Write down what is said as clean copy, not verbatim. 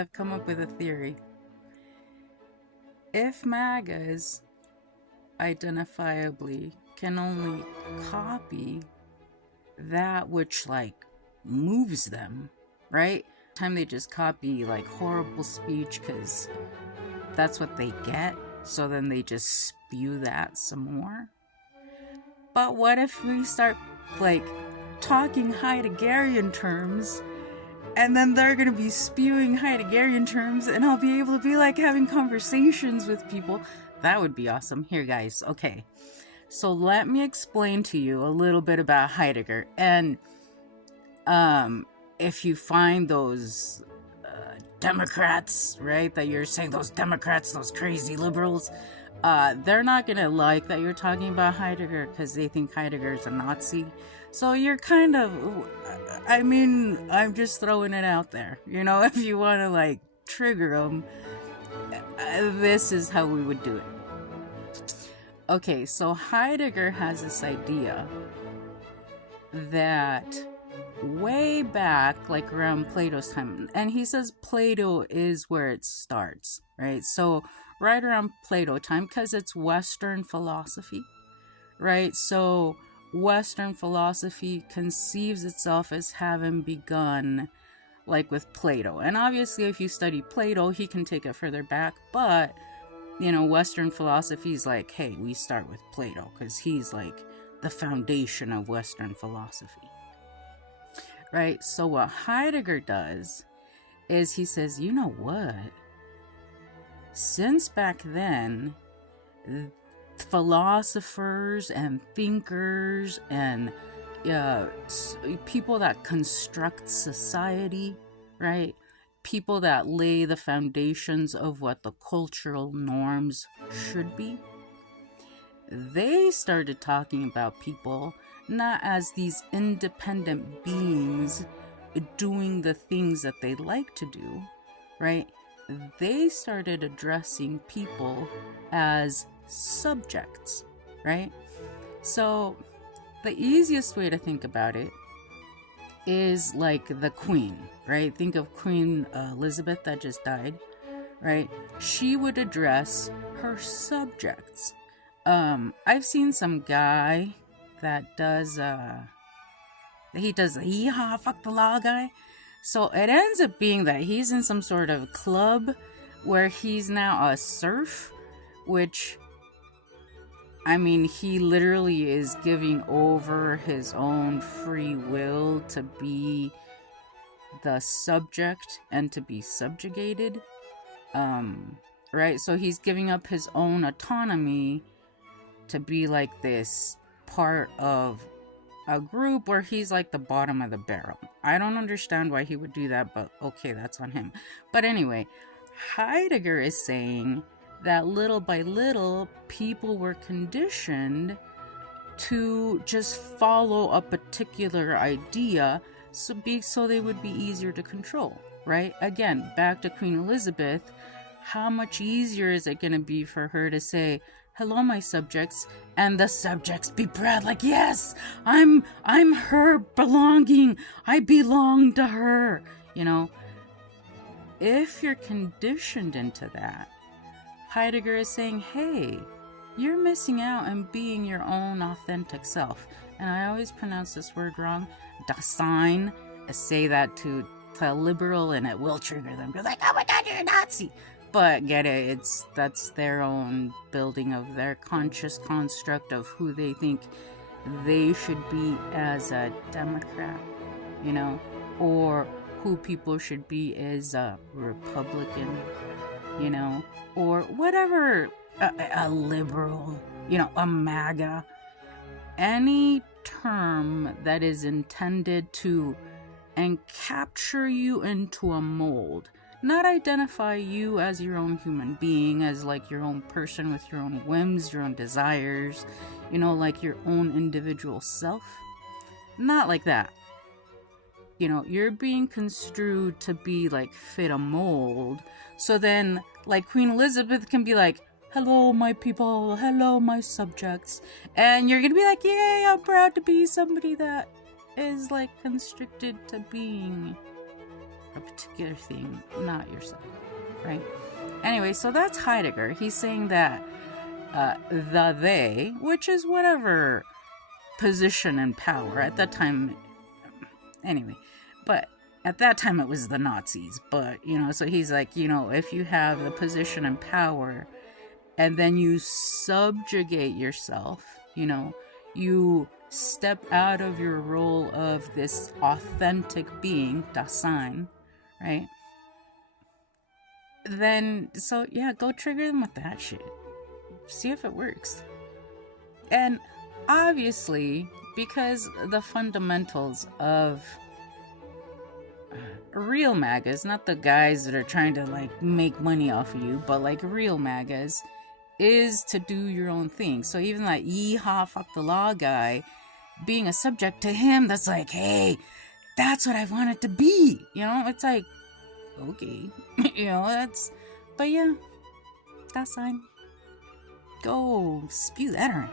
I've come up with a theory. If MAGAs identifiably can only copy that which moves them, right? Time they just copy horrible speech because that's what they get, so then they just spew that some more. But what if we start talking Heideggerian terms, and then they're gonna be spewing Heideggerian terms, and I'll be able to be having conversations with people? That would be awesome. Here, guys. Okay, so let me explain to you a little bit about Heidegger. And if you find those Democrats, right, that you're saying, those Democrats, those crazy liberals, they're not gonna like that you're talking about Heidegger because they think Heidegger's a Nazi. So you're kind of, I'm just throwing it out there. If you want to trigger them, this is how we would do it. Okay, so Heidegger has this idea that way back, around Plato's time, and he says Plato is where it starts, right? So right around Plato time, because it's Western philosophy, right? So Western philosophy conceives itself as having begun with Plato. And obviously, if you study Plato, he can take it further back, but Western philosophy is hey, we start with Plato because he's the foundation of Western philosophy, right? So what Heidegger does is he says, you know what? Since back then, philosophers and thinkers and people that construct society, right? People that lay the foundations of what the cultural norms should be, they started talking about people not as these independent beings doing the things that they like to do, right? They started addressing people as subjects, right? So the easiest way to think about it is the Queen, right? Think of Queen Elizabeth that just died, right? She would address her subjects. I've seen some guy that does he does the hee-haw fuck the law guy. So it ends up being that he's in some sort of club where he's now a serf, which, he literally is giving over his own free will to be the subject and to be subjugated. Right? So he's giving up his own autonomy to be this part of a group where he's the bottom of the barrel. I don't understand why he would do that, but okay, that's on him. But anyway, Heidegger is saying that little by little, people were conditioned to just follow a particular idea so they would be easier to control, right? Again, back to Queen Elizabeth, how much easier is it going to be for her to say, hello, my subjects, and the subjects be proud, yes, I'm her belonging, I belong to her, If you're conditioned into that, Heidegger is saying, hey, you're missing out on being your own authentic self. And I always pronounce this word wrong, Dasein. I say that to a liberal and it will trigger them. They're oh my God, you're a Nazi. But get it, that's their own building of their conscious construct of who they think they should be as a Democrat, or who people should be as a Republican, or whatever, a liberal, a MAGA. Any term that is intended to capture you into a mold, not identify you as your own human being, as your own person with your own whims, your own desires, your own individual self. Not like that. You're being construed to be fit a mold. So then Queen Elizabeth can be hello, my people, hello, my subjects. And you're gonna be yay, I'm proud to be somebody that is constricted to being a particular thing, not yourself, right? Anyway, so that's Heidegger. He's saying that the they, which is whatever position and power at that time, anyway, but at that time it was the Nazis, but so he's like, if you have the position and power and then you subjugate yourself, you step out of your role of this authentic being, Dasein, right? Then, so yeah, go trigger them with that shit. See if it works. And obviously, because the fundamentals of real MAGAs, not the guys that are trying to like make money off of you, but like real MAGAs, is to do your own thing. So even that yeehaw fuck the law guy, being a subject to him, that's like, hey, that's what I want it to be. It's like, okay, but yeah, that's fine. Go spew that around.